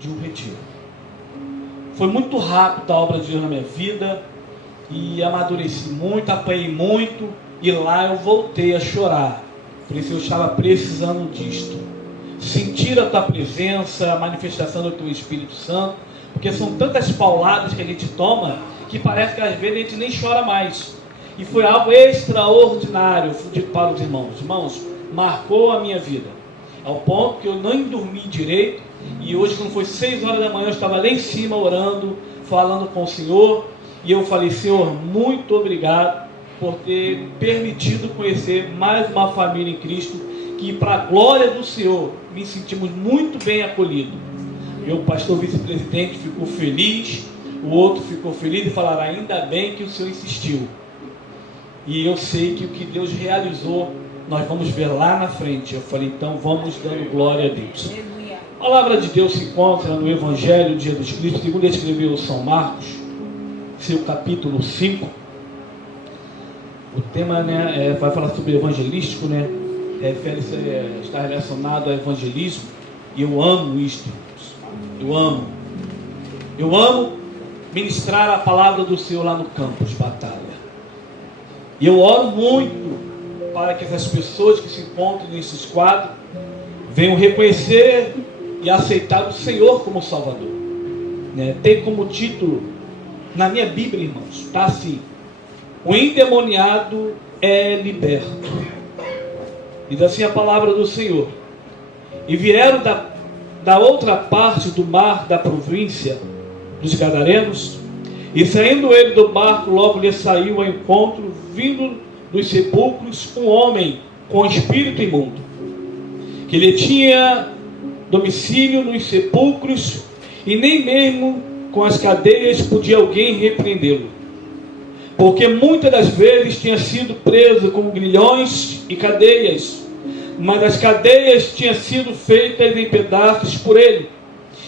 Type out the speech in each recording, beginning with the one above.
de um retiro. Foi muito rápido a obra de Deus na minha vida, e amadureci muito, apanhei muito, e lá eu voltei a chorar. Por isso eu estava precisando disto. Sentir a tua presença, a manifestação do teu Espírito Santo, porque são tantas pauladas que a gente toma, que parece que às vezes a gente nem chora mais. E foi algo extraordinário para os irmãos. Irmãos, marcou a minha vida, ao ponto que eu nem dormi direito. E hoje, quando foi 6 horas da manhã, eu estava lá em cima orando, falando com o Senhor. E eu falei: Senhor, muito obrigado por ter permitido conhecer mais uma família em Cristo, que para a glória do Senhor, me sentimos muito bem acolhidos. Meu pastor vice-presidente ficou feliz, o outro ficou feliz e falaram: ainda bem que o Senhor insistiu. E eu sei que o que Deus realizou, nós vamos ver lá na frente. Eu falei: então vamos dando glória a Deus. A palavra de Deus se encontra no Evangelho de Jesus Cristo, segundo escreveu São Marcos, seu capítulo 5. O tema, vai falar sobre evangelístico, está relacionado ao evangelismo. E eu amo isto. Eu amo ministrar a palavra do Senhor lá no campo de batalha. E eu oro muito para que essas pessoas que se encontram nesses quadros venham reconhecer e aceitar o Senhor como Salvador. Tem como título, na minha Bíblia, irmãos, está assim: o endemoniado é liberto. Diz assim a palavra do Senhor: e vieram da outra parte do mar da província dos Gadarenos, e saindo ele do barco, logo lhe saiu ao encontro, vindo dos sepulcros, um homem com espírito imundo, que lhe tinha domicílio nos sepulcros, e nem mesmo com as cadeias podia alguém repreendê-lo, porque muitas das vezes tinha sido preso com grilhões e cadeias, mas as cadeias tinham sido feitas em pedaços por ele,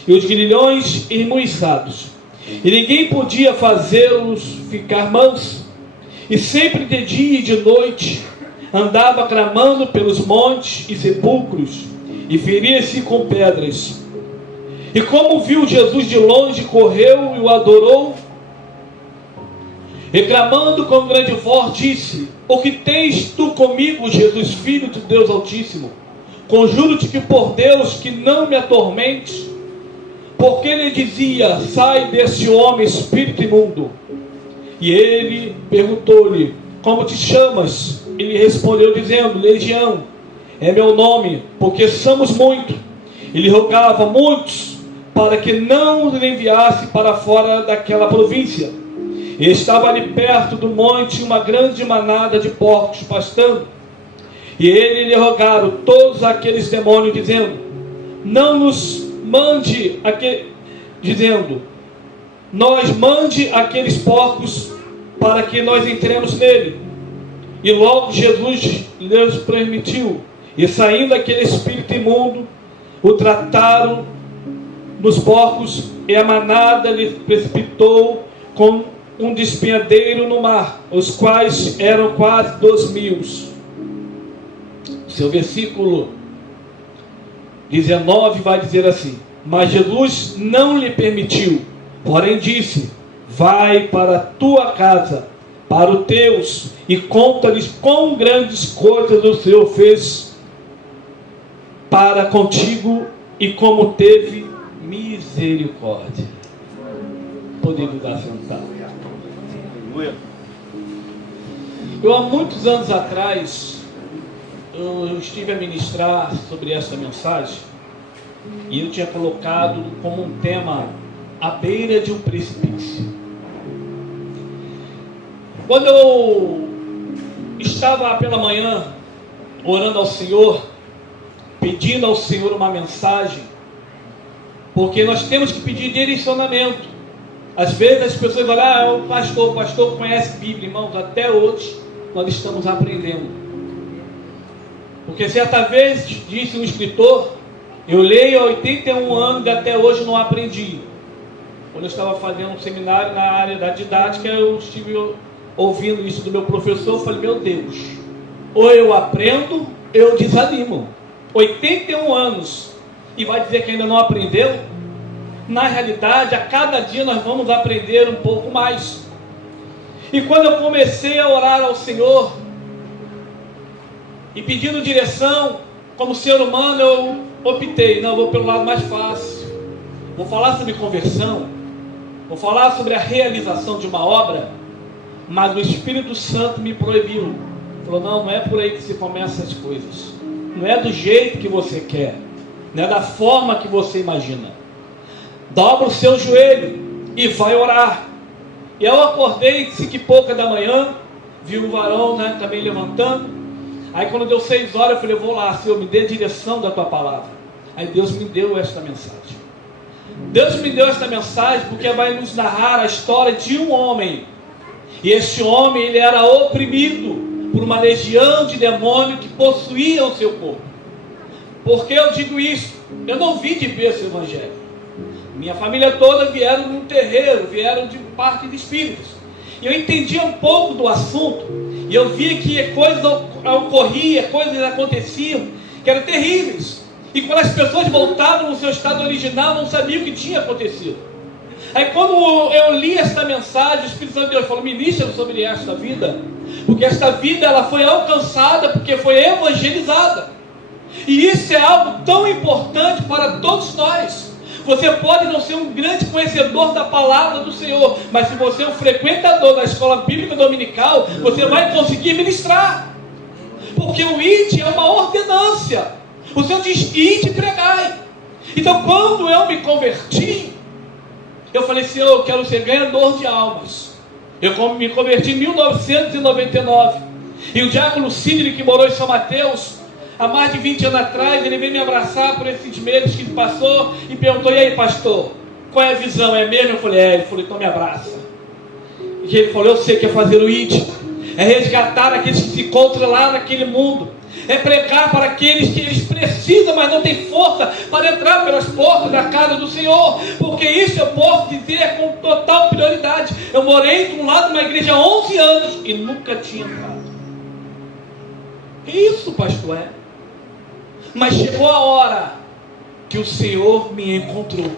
e os grilhões esmuiçados, e ninguém podia fazê-los ficar mansos. E sempre de dia e de noite andava clamando pelos montes e sepulcros, e feria-se com pedras. E como viu Jesus de longe, correu e o adorou, e clamando com grande voz disse: o que tens tu comigo, Jesus, Filho de Deus Altíssimo? Conjuro-te que por Deus que não me atormentes. Porque ele dizia: sai desse homem, espírito imundo. E ele perguntou-lhe: como te chamas? Ele respondeu dizendo: Legião é meu nome, porque somos muito. Ele rogava muitos para que não os enviasse para fora daquela província. E estava ali perto do monte uma grande manada de porcos pastando. E ele lhe rogaram todos aqueles demônios, dizendo: não nos mande mande aqueles porcos para que nós entremos nele. E logo Jesus lhes permitiu, e saindo aquele espírito imundo, o trataram nos porcos, e a manada lhe precipitou com um despenhadeiro no mar, os quais eram quase 2.000. Seu versículo 19 vai dizer assim: mas Jesus não lhe permitiu, porém disse: vai para a tua casa, para os teus, e conta-lhes quão grandes coisas o Senhor fez para contigo, e como teve misericórdia. Podemos dar sentado. Eu, há muitos anos atrás, eu estive a ministrar sobre essa mensagem, e eu tinha colocado como um tema: à beira de um precipício. Quando eu estava pela manhã orando ao Senhor, pedindo ao Senhor uma mensagem, porque nós temos que pedir direcionamento. Às vezes as pessoas falam: o pastor conhece Bíblia. Irmãos, até hoje nós estamos aprendendo. Porque certa vez disse um escritor: eu leio há 81 anos e até hoje não aprendi. Quando eu estava fazendo um seminário na área da didática, eu estive ouvindo isso do meu professor. Eu falei: meu Deus, ou eu aprendo, ou eu desanimo. 81 anos e vai dizer que ainda não aprendeu? na realidade, a cada dia nós vamos aprender um pouco mais. E quando eu comecei a orar ao Senhor, e pedindo direção, como ser humano, eu optei, não, vou pelo lado mais fácil. Vou falar sobre conversão, vou falar sobre a realização de uma obra, mas o Espírito Santo me proibiu. Falou, não é por aí que se começa as coisas. Não é do jeito que você quer, não é da forma que você imagina. Dobra o seu joelho e vai orar. E eu acordei, 5h pouca da manhã, vi um varão, também levantando. Aí quando deu 6 horas, eu falei, eu vou lá, Senhor, me dê a direção da tua palavra. Aí Deus me deu esta mensagem. Deus me deu esta mensagem porque vai nos narrar a história de um homem. E este homem, ele era oprimido por uma legião de demônios que possuíam o seu corpo. Por que eu digo isso? Eu não vim de berço evangélico. Minha família toda vieram de um terreiro, vieram de parte de espíritos. E eu entendia um pouco do assunto. E eu via que coisas ocorriam, coisas aconteciam, que eram terríveis. E quando as pessoas voltavam no seu estado original, não sabiam o que tinha acontecido. Aí quando eu li esta mensagem, o Espírito Santo de Deus falou, ministra sobre esta vida. Porque esta vida ela foi alcançada, porque foi evangelizada. E isso é algo tão importante para todos nós. Você pode não ser um grande conhecedor da palavra do Senhor, mas se você é um frequentador da escola bíblica dominical, você vai conseguir ministrar. Porque o ide é uma ordenância. O Senhor diz, ide e pregai. Então quando eu me converti, eu falei, Senhor, eu quero ser ganhador de almas. Eu me converti em 1999. E o diácono Sidney, que morou em São Mateus, há mais de 20 anos atrás, ele veio me abraçar por esses meses que passou e perguntou, e aí pastor, qual é a visão? É mesmo? Eu falei, Ele falou, então me abraça. E ele falou, eu sei que é fazer o id, é resgatar aqueles que se encontram lá naquele mundo, é pregar para aqueles que eles precisam, mas não têm força para entrar pelas portas da casa do Senhor, porque isso eu posso dizer com total prioridade. Eu morei de um lado de uma igreja há 11 anos e nunca tinha entrado. Isso, pastor, é. Mas chegou a hora que o Senhor me encontrou.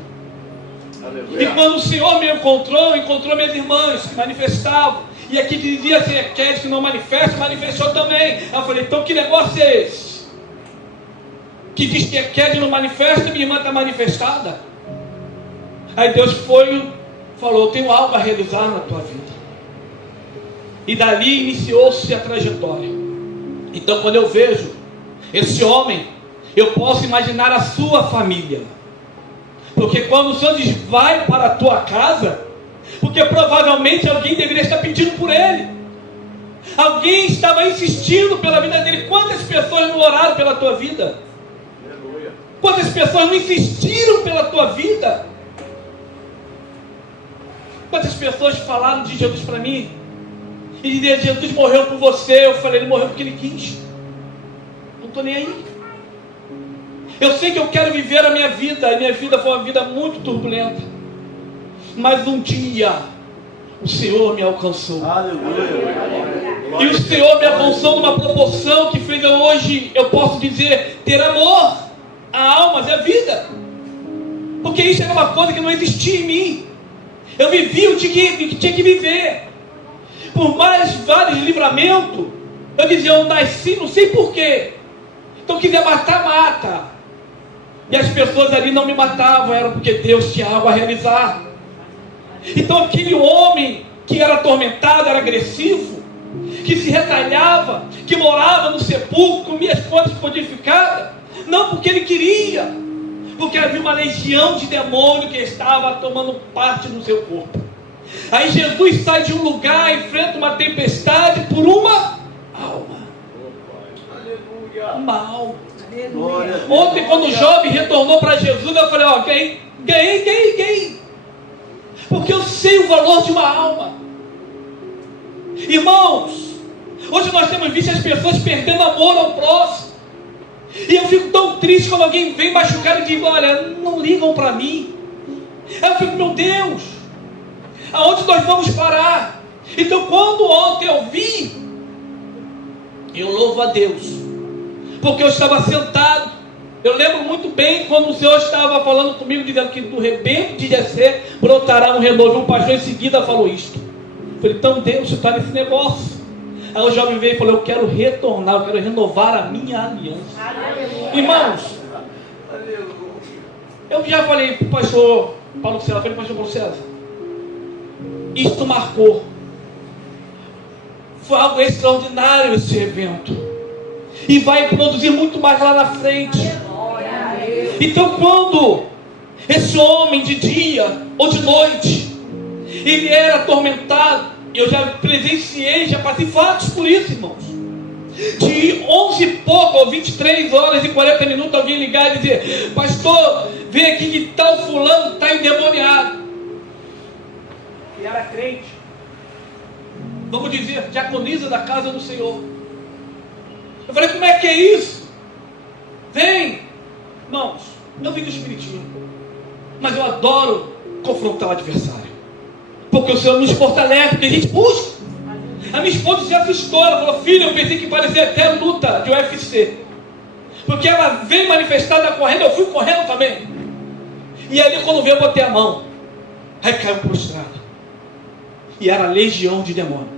Aleluia. E quando o Senhor me encontrou minhas irmãs que manifestavam. E aqui dizia assim, aqueles que não manifestam, manifestou também. Eu falei, então que negócio é esse? Que diz que aquele não manifesta, minha irmã está manifestada. Aí Deus falou, eu tenho algo a realizar na tua vida. E dali iniciou-se a trajetória. Então quando eu vejo esse homem, eu posso imaginar a sua família. Porque quando o Senhor diz, vai para a tua casa, porque provavelmente alguém deveria estar pedindo por ele. Alguém estava insistindo pela vida dele. Quantas pessoas não oraram pela tua vida? Quantas pessoas não insistiram pela tua vida? Quantas pessoas falaram de Jesus para mim? E diziam, Jesus morreu por você. Eu falei, ele morreu porque ele quis. Não estou nem aí. Eu sei que eu quero viver a minha vida. A minha vida foi uma vida muito turbulenta. Mas um dia o Senhor me alcançou. Aleluia. E o Senhor me alcançou numa proporção que fez hoje, eu posso dizer, ter amor a almas e a vida. Porque isso era uma coisa que não existia em mim. Eu vivia o que tinha que viver. Por mais vários livramentos, eu dizia, eu nasci, não sei porquê. Então quiser matar, mata. E as pessoas ali não me matavam, era porque Deus tinha algo a realizar. Então aquele homem que era atormentado, era agressivo, que se retalhava, que morava no sepulcro, comia as coisas codificadas, não porque ele queria, porque havia uma legião de demônio que estava tomando parte do seu corpo. Aí Jesus sai de um lugar, enfrenta uma tempestade por uma alma. Uma alma. Ontem quando o jovem retornou para Jesus, eu falei, ganhei. Porque eu sei o valor de uma alma. Irmãos, hoje nós temos visto as pessoas perdendo amor ao próximo. E eu fico tão triste quando alguém vem machucar e diz, olha, não ligam para mim. Eu fico, meu Deus, aonde nós vamos parar? Então quando ontem eu vi, eu louvo a Deus, porque eu estava sentado Eu lembro muito bem quando o Senhor estava falando comigo, dizendo que do rebento de Jessé brotará um renovo. Um pastor em seguida falou isto. Eu falei, então Deus está nesse negócio. Aí o jovem veio e falou, eu quero retornar, eu quero renovar a minha aliança. Aleluia. Irmãos, eu já falei para o pastor Paulo César, falei para o pastor Paulo César, isto marcou. Foi algo extraordinário esse evento. E vai produzir muito mais lá na frente. Então quando esse homem de dia ou de noite, ele era atormentado, eu já presenciei, já passei fatos por isso, irmãos. De 11 e pouco, ou 23 horas e 40 minutos, alguém ligar e dizer, pastor, vem aqui que tal fulano está endemoniado. E era crente. Vamos dizer, diaconisa da casa do Senhor. Eu falei, como é que é isso? Vem. Irmãos, eu vim do Espiritismo, mas eu adoro confrontar o adversário, porque o Senhor nos fortalece, porque a gente busca. A minha esposa já assustou, ela falou, filho, eu pensei que parecia até luta de UFC, porque ela veio manifestada correndo, eu fui correndo também, e ali quando veio eu botei a mão, aí caiu prostrado, e era legião de demônio.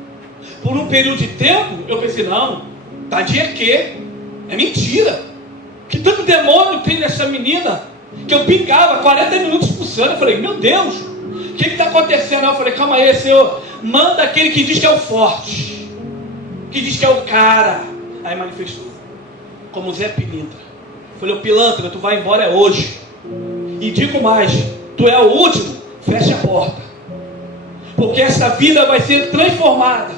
Por um período de tempo, eu pensei, não, tadinha que, é mentira, que tanto demônio tem nessa menina, que eu pingava 40 minutos expulsando. Eu falei, meu Deus, o que está acontecendo? Eu falei, calma aí, Senhor, manda aquele que diz que é o forte, que diz que é o cara. Aí manifestou, como Zé Pilintra. Eu falei, o Pilantra, tu vai embora hoje, e digo mais, tu é o último, fecha a porta, porque essa vida vai ser transformada,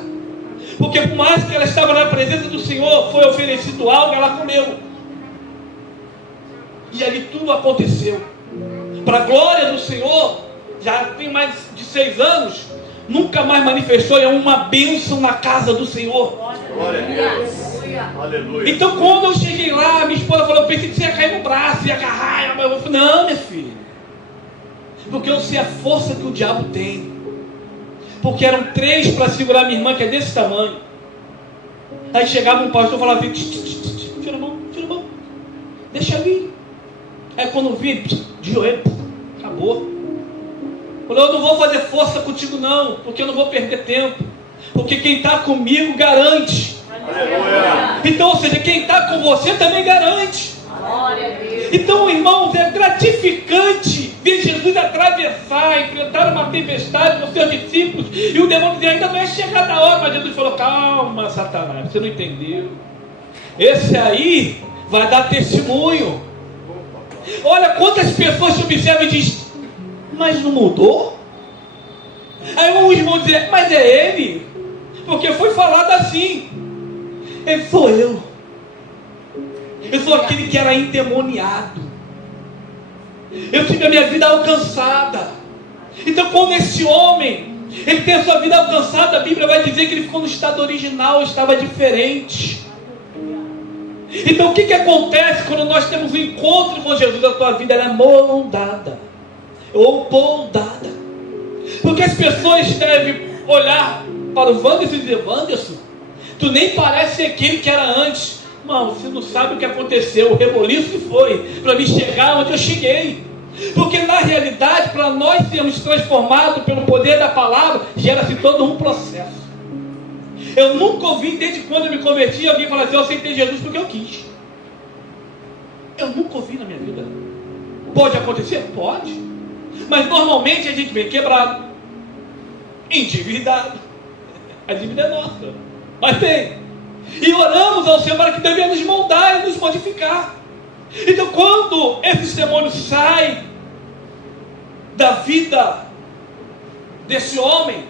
porque por mais que ela estava na presença do Senhor, foi oferecido algo, ela comeu. E ali tudo aconteceu. Para a glória do Senhor, já tem mais de 6 anos, nunca mais manifestou, é uma bênção na casa do Senhor. Glória a Deus. Aleluia. Então quando eu cheguei lá, minha esposa falou, eu pensei que você ia cair no braço, ia agarrar, mas eu falei, não, minha filha, porque eu sei a força que o diabo tem, porque eram 3 para segurar minha irmã, que é desse tamanho. Aí chegava um pastor e falava assim, tira a mão, deixa vir. Aí quando vi, de joelho, acabou. Falei, eu não vou fazer força contigo não, porque eu não vou perder tempo, porque quem está comigo garante. Aleluia. Então, ou seja, quem está com você também garante. Glória a Deus. Então, irmãos, é gratificante ver Jesus atravessar, enfrentar uma tempestade com seus discípulos, e o demônio dizia, ainda não é chegada a hora, mas Jesus falou, calma, Satanás, você não entendeu, esse aí vai dar testemunho. Olha quantas pessoas te observam e dizem, mas não mudou? Aí uns vão dizer, mas é ele, porque foi falado assim. Ele sou eu sou aquele que era endemoniado, eu tive a minha vida alcançada. Então quando esse homem, ele tem a sua vida alcançada, a Bíblia vai dizer que ele ficou no estado original, estava diferente. Então o que acontece quando nós temos um encontro com Jesus? A tua vida é moldada ou poldada, porque as pessoas devem olhar para o Wanderson e dizer, Wanderson, tu nem parece ser aquele que era antes. Irmão, você não sabe o que aconteceu, o reboliço que foi para me chegar onde eu cheguei, porque na realidade, para nós sermos transformados pelo poder da palavra, gera-se todo um processo. Eu nunca ouvi, desde quando eu me converti, alguém falar assim, eu aceitei Jesus porque eu quis. Eu nunca ouvi na minha vida. Pode acontecer? Pode. Mas normalmente a gente vem quebrado, endividado. A dívida é nossa, mas tem. E oramos ao Senhor para que Deus venha nos moldar e nos modificar. Então quando esses demônios saem da vida desse homem,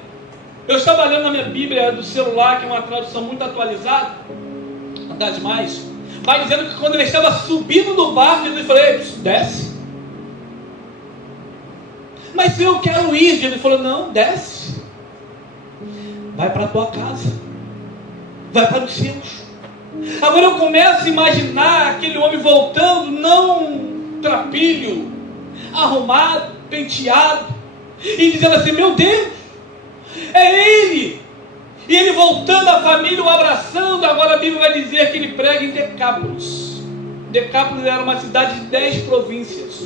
eu estava lendo na minha Bíblia do celular, que é uma tradução muito atualizada, não dá demais, vai dizendo que quando ele estava subindo no barco, Jesus falou, desce. Mas eu quero ir. Jesus falou, não, desce. Vai para a tua casa, vai para os seus. Agora eu começo a imaginar aquele homem voltando, não trapilho, arrumado, penteado, e dizendo assim, meu Deus, é ele. E ele voltando, a família o abraçando. Agora a Bíblia vai dizer que ele prega em Decápolis. Decápolis era uma cidade de 10 províncias.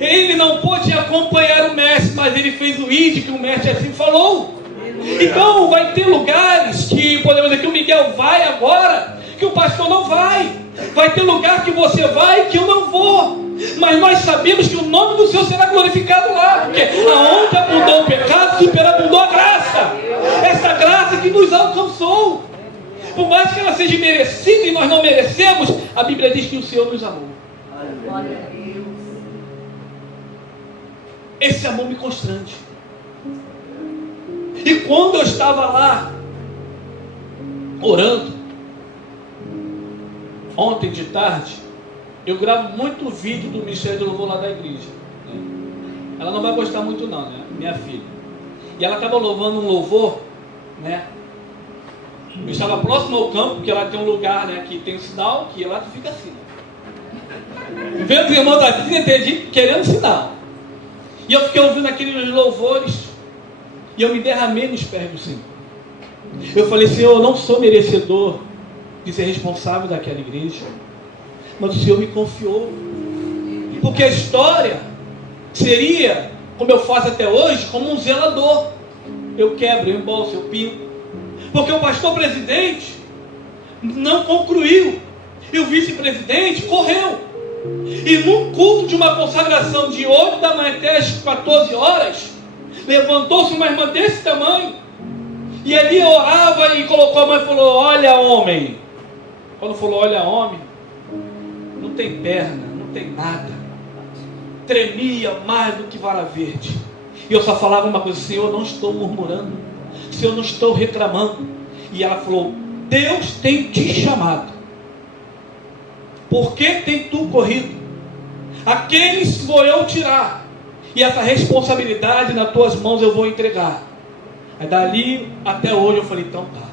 Ele não pôde acompanhar o mestre, mas ele fez o ide que o mestre assim falou. Então vai ter lugares que podemos dizer que o Miguel vai agora, que o pastor não vai. Vai ter lugar que você vai que eu não vou. Mas nós sabemos que o nome do Senhor será glorificado lá, porque aonde abundou o pecado, superabundou a graça. Essa graça que nos alcançou. Por mais que ela seja merecida e nós não merecemos, a Bíblia diz que o Senhor nos amou. Esse amor me constrange. E quando eu estava lá, orando, ontem de tarde, eu gravo muito vídeo do Ministério do Louvor lá da igreja. Ela não vai gostar muito não, né? Minha filha. E ela estava louvando um louvor, né? Eu estava próximo ao campo, porque lá tem um lugar, né, que tem um sinal, que lá tu fica assim. Vendo os irmãos assim, entendi, querendo sinal. E eu fiquei ouvindo aqueles louvores, e eu me derramei nos pés do Senhor. Eu falei, Senhor, eu não sou merecedor de ser responsável daquela igreja, mas o Senhor me confiou. Porque a história seria, como eu faço até hoje, como um zelador. Eu quebro, eu embolso, eu pinto. Porque o pastor presidente não concluiu. E o vice-presidente correu. E num culto de uma consagração de 8 da manhã até as 14 horas, levantou-se uma irmã desse tamanho. E ali orava e colocou a mão e falou, olha homem. Quando falou olha homem, não tem perna, não tem nada. Tremia mais do que vara verde. E eu só falava uma coisa, Senhor, eu não estou murmurando, Senhor, eu não estou reclamando. E ela falou, Deus tem te chamado. Por que tem tu corrido? A quem vou eu tirar? E essa responsabilidade nas tuas mãos eu vou entregar. Aí dali até hoje eu falei, então tá.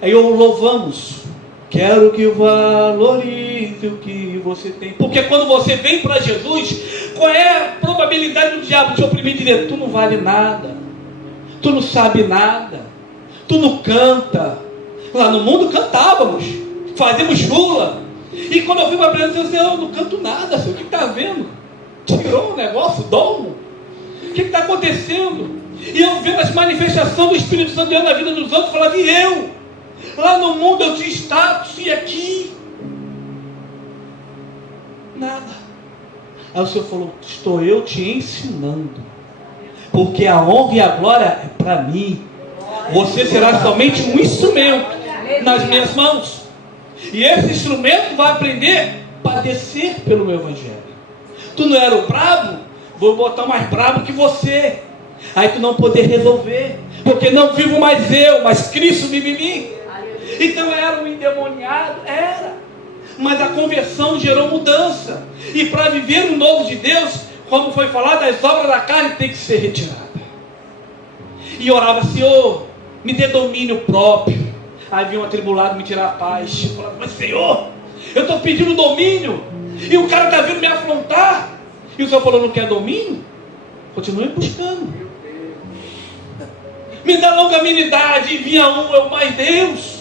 Aí eu louvamos. Quero que valorize o que você tem. Porque quando você vem para Jesus, qual é a probabilidade do diabo te oprimir e dizer, tu não vale nada, tu não sabe nada, tu não canta. Lá no mundo cantávamos, fazíamos chula. E quando eu fui para a presença do Senhor, eu não canto nada, Senhor. O que está vendo? Tirou um negócio, dom? O que está acontecendo? E eu vendo as manifestações do Espírito Santo na vida dos outros, falava, e eu? Lá no mundo eu tinha status, e aqui? Nada. Aí o Senhor falou, estou eu te ensinando. Porque a honra e a glória é para mim. Você será somente um instrumento nas minhas mãos. E esse instrumento vai aprender a padecer pelo meu evangelho. Tu não era o brabo? Vou botar mais brabo que você. Aí tu não poder resolver. Porque não vivo mais eu, mas Cristo vive em mim. Então era um endemoniado? Era. Mas a conversão gerou mudança. E para viver o novo de Deus, como foi falado, as obras da carne têm que ser retiradas. E orava, Senhor, me dê domínio próprio. Aí vinha um atribulado me tirar a paz. Eu falava, mas Senhor, eu estou pedindo domínio. E o cara está vindo me afrontar. E o Senhor falou, não quer domínio? Continue buscando. Me dá longanimidade. E vinha um, eu mais Deus.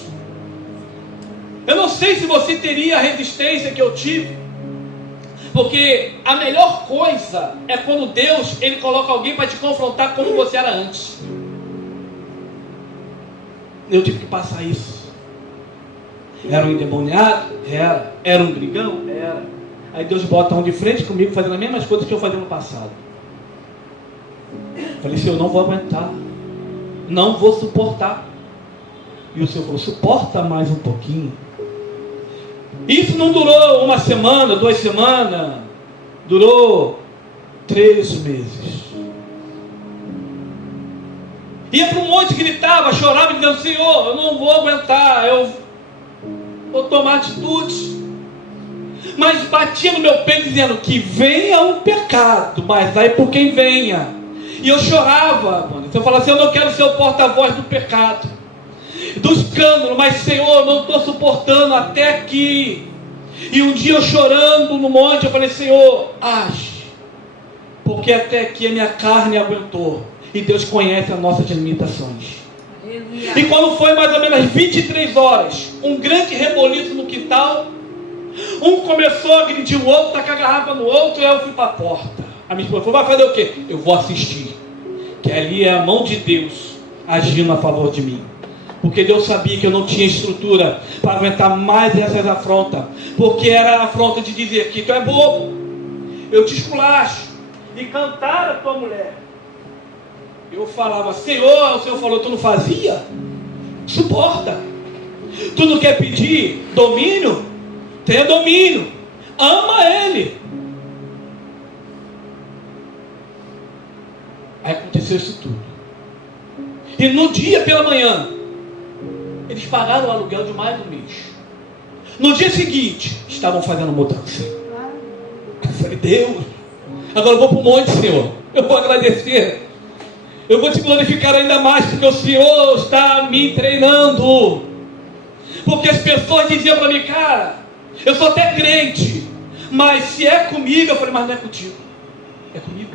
Eu não sei se você teria a resistência que eu tive. Porque a melhor coisa é quando Deus, Ele coloca alguém para te confrontar como você era antes. Eu tive que passar isso. Era um endemoniado? Era. Era um brigão? Era. Aí Deus bota um de frente comigo fazendo as mesmas coisas que eu fazia no passado. Falei, Senhor, eu não vou aguentar. Não vou suportar. E o Senhor falou, suporta mais um pouquinho. Isso não durou uma semana, 2 semanas. Durou 3 meses. Ia para um monte, gritava, chorava, dizendo, Senhor, eu não vou aguentar, eu vou tomar atitudes. Mas batia no meu peito dizendo que venha um pecado, mas vai por quem venha. E eu chorava, mano. Eu falava assim, eu não quero ser o porta-voz do pecado, do escândalo, mas Senhor, eu não estou suportando até aqui. E um dia eu chorando no monte, eu falei, Senhor, age, porque até aqui a minha carne aguentou. E Deus conhece as nossas limitações. Aleluia. E quando foi mais ou menos 23 horas, um grande reboliço no quintal. Um começou a agredir o outro, tacar a garrafa no outro, e eu fui para a porta. A minha esposa falou: vai fazer o quê? Eu vou assistir. Que ali é a mão de Deus agindo a favor de mim. Porque Deus sabia que eu não tinha estrutura para aguentar mais essas afrontas. Porque era a afronta de dizer que tu é bobo, eu te esculacho, e cantar a tua mulher. Eu falava: Senhor, o Senhor falou, tu não fazia? Suporta. Tu não quer pedir domínio? Tenha domínio. Ama Ele. Aí aconteceu isso tudo. E no dia pela manhã, eles pagaram o aluguel de mais um mês. No dia seguinte, estavam fazendo mudança. Eu falei: Deus, agora eu vou para o monte, Senhor. Eu vou agradecer. Eu vou te glorificar ainda mais, porque o Senhor está me treinando. Porque as pessoas diziam para mim: cara, eu sou até crente, mas se é comigo, eu falei: mas não é contigo, é comigo.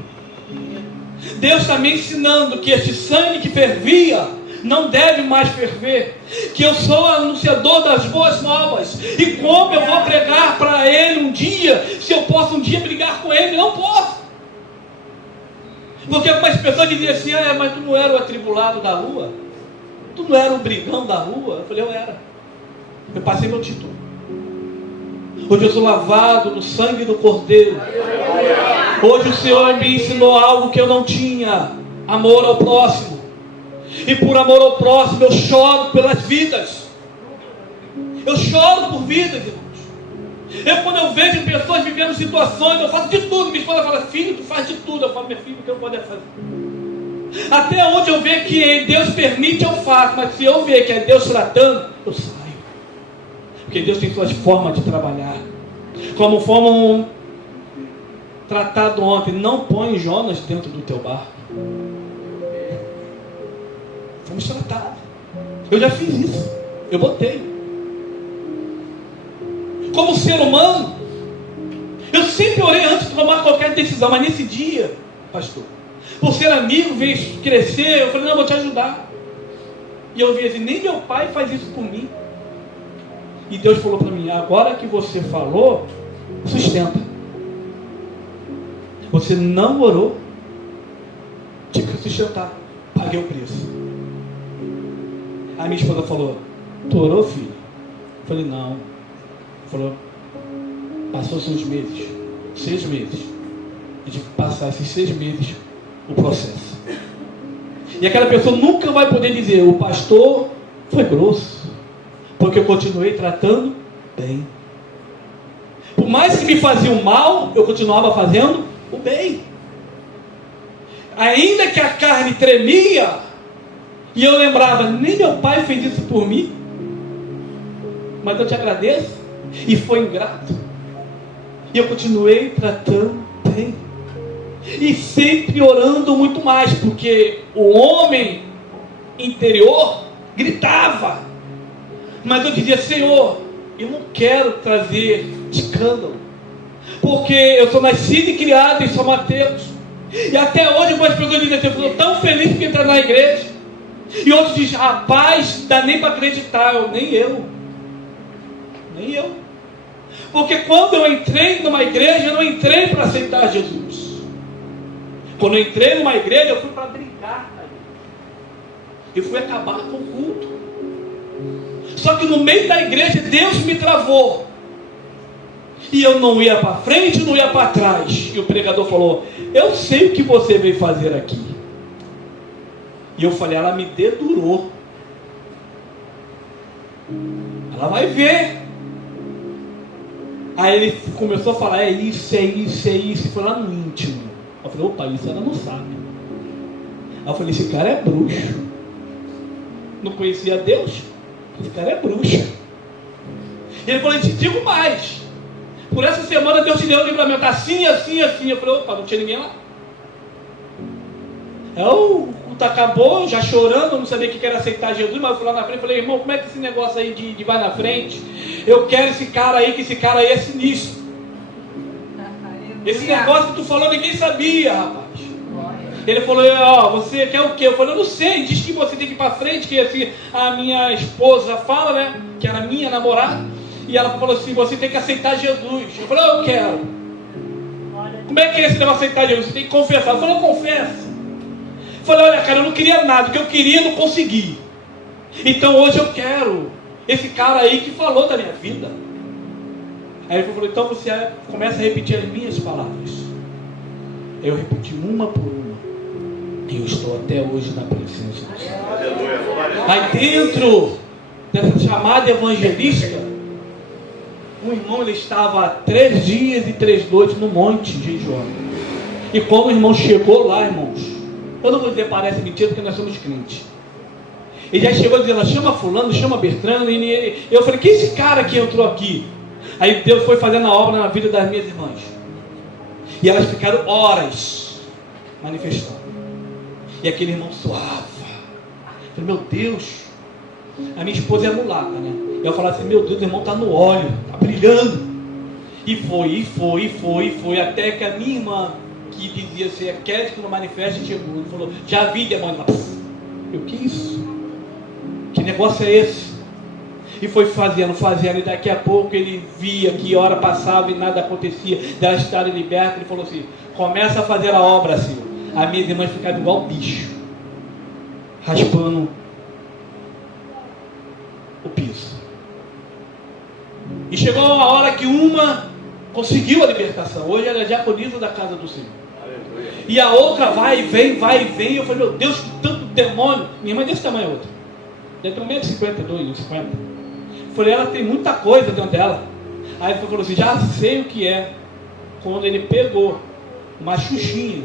Deus está me ensinando que este sangue que fervia não deve mais ferver, que eu sou anunciador das boas novas, e como eu vou pregar para Ele um dia, se eu posso um dia brigar com Ele? Não posso. Porque algumas pessoas diziam assim: mas tu não era o atribulado da rua? Tu não era o brigão da rua? Eu falei: eu era. Eu passei meu título. Hoje eu sou lavado no sangue do Cordeiro. Hoje o Senhor me ensinou algo que eu não tinha: amor ao próximo. E por amor ao próximo eu choro pelas vidas. Eu choro por vidas, irmãos. Quando eu vejo pessoas vivendo situações, eu faço de tudo. Minha esposa fala: filho, tu faz de tudo. Eu falo: minha filha, o que eu posso fazer? Até onde eu ver que Deus permite, eu faço. Mas se eu ver que é Deus tratando, eu saio. Porque Deus tem suas formas de trabalhar. Como fomos tratado ontem: não põe Jonas dentro do teu barco. Fomos tratados. Eu já fiz isso. Eu botei. Como ser humano, eu sempre orei antes de tomar qualquer decisão. Mas nesse dia, pastor, por ser amigo, veio crescer, eu falei: não, eu vou te ajudar. E eu vi assim: nem meu pai faz isso por mim. E Deus falou para mim: agora que você falou, sustenta. Você não orou, tive que sustentar. Paguei o preço. A minha esposa falou: tu orou, filho? Eu falei: não. Falou: passou-se uns meses, 6 meses. A gente passar esses 6 meses o processo. E aquela pessoa nunca vai poder dizer: o pastor foi grosso, porque eu continuei tratando bem. Por mais que me faziam mal, eu continuava fazendo o bem. Ainda que a carne tremia, e eu lembrava: nem meu pai fez isso por mim, mas eu te agradeço. E foi ingrato. E eu continuei tratando bem. E sempre orando muito mais, porque o homem interior gritava. Mas eu dizia: Senhor, eu não quero trazer escândalo, porque eu sou nascido e criado em São Mateus. E até hoje algumas pessoas dizem assim: eu estou tão feliz porque entrar na igreja. E outros dizem: rapaz, dá nem para acreditar. Nem eu. Porque quando eu entrei numa igreja, eu não entrei para aceitar Jesus. Quando eu entrei numa igreja, eu fui para brigar. Eu fui acabar com o culto. Só que no meio da igreja, Deus me travou. E eu não ia para frente, não ia para trás. E o pregador falou: eu sei o que você veio fazer aqui. E eu falei: ela me dedurou. Ela vai ver. Aí ele começou a falar: é isso, é isso, é isso. E foi lá no íntimo. Eu falei: opa, isso ela não sabe. Aí eu falei: esse cara é bruxo. Não conhecia Deus? Esse cara é bruxo. E ele falou: te digo mais. Por essa semana Deus te deu um livramento assim, assim, assim. Eu falei: opa, não tinha ninguém lá. O culto acabou, já chorando, eu não sabia o que era aceitar Jesus, mas eu fui lá na frente e falei: irmão, como é que esse negócio aí de vai na frente? Eu quero esse cara aí, que esse cara aí é sinistro. Esse negócio que tu falou ninguém sabia, rapaz. Ele falou, ó, você quer o quê? Eu falei, eu não sei, diz que você tem que ir para frente, que assim, a minha esposa fala, né, que era minha namorada, e ela falou assim, você tem que aceitar Jesus. Eu falei, eu quero. Como é que é esse negócio de aceitar Jesus? Você tem que confessar. Eu falei, eu confesso. Eu falei, olha cara, eu não queria nada, o que eu queria eu não consegui. Então hoje eu quero esse cara aí que falou da minha vida. Aí ele falou, então você começa a repetir as minhas palavras. Aí eu repeti uma por uma. E eu estou até hoje na presença do Senhor. Aí dentro dessa chamada evangelística, um irmão, ele estava há 3 dias e 3 noites no monte jejuando. E quando o irmão chegou lá, irmãos, eu não vou dizer parece mentira, porque nós somos crentes. Ele já chegou dizendo, chama fulano, chama Bertrano. E eu falei, que esse cara que entrou aqui? Aí Deus foi fazendo a obra na vida das minhas irmãs. E elas ficaram horas manifestando. E aquele irmão suava. Eu falei, meu Deus. A minha esposa é mulata, né? Eu falava assim, meu Deus, o irmão está no óleo, está brilhando. E foi, até que a minha irmã, que dizia ser aquela que não manifesta, chegou e falou, já vi demônio. Eu, que isso? Que negócio é esse? E foi fazendo, e daqui a pouco ele via que hora passava e nada acontecia, delas estarem libertas. Ele falou assim, começa a fazer a obra, Senhor. As minhas irmãs ficavam igual bicho, raspando o piso. E chegou a hora que uma conseguiu a libertação. Hoje ela é diaconisa da casa do Senhor. E a outra vai e vem. Eu falei, meu Deus, que tanto demônio. Minha irmã é desse tamanho, a outra. Deve ter 1,52 m, 1,50 m. Falei, ela tem muita coisa dentro dela. Aí ele falou assim, já sei o que é. Quando ele pegou uma xuxinha.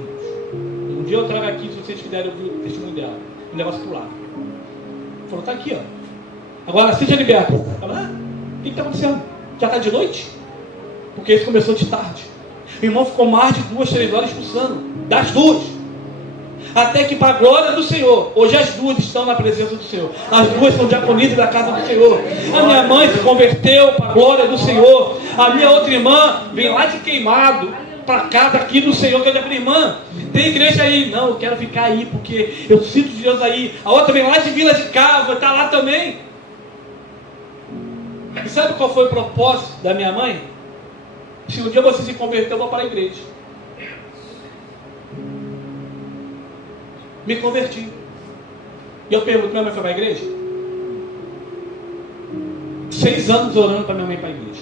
Um dia eu trago aqui, se vocês quiserem ouvir o testemunho dela. O negócio pro lado. Ele falou, tá aqui, ó. Agora seja liberto. Eu falei, o que está acontecendo? Já está de noite? Porque isso começou de tarde. O irmão ficou mais de 2, 3 horas expulsando. Das 2. Até que, para a glória do Senhor, hoje as 2 estão na presença do Senhor. As 2 são diaconisas da casa do Senhor. A minha mãe se converteu para a glória do Senhor. A minha outra irmã vem lá de Queimado para cá, daqui do Senhor, que eu falei, irmã, tem igreja aí? Não, eu quero ficar aí, porque eu sinto Deus aí. A outra vem lá de Vila de Cava, está lá também. E sabe qual foi o propósito da minha mãe? Se um dia você se converter, eu vou para a igreja. Me converti. E eu pergunto, minha mãe foi para a igreja? 6 anos orando para minha mãe ir para a igreja.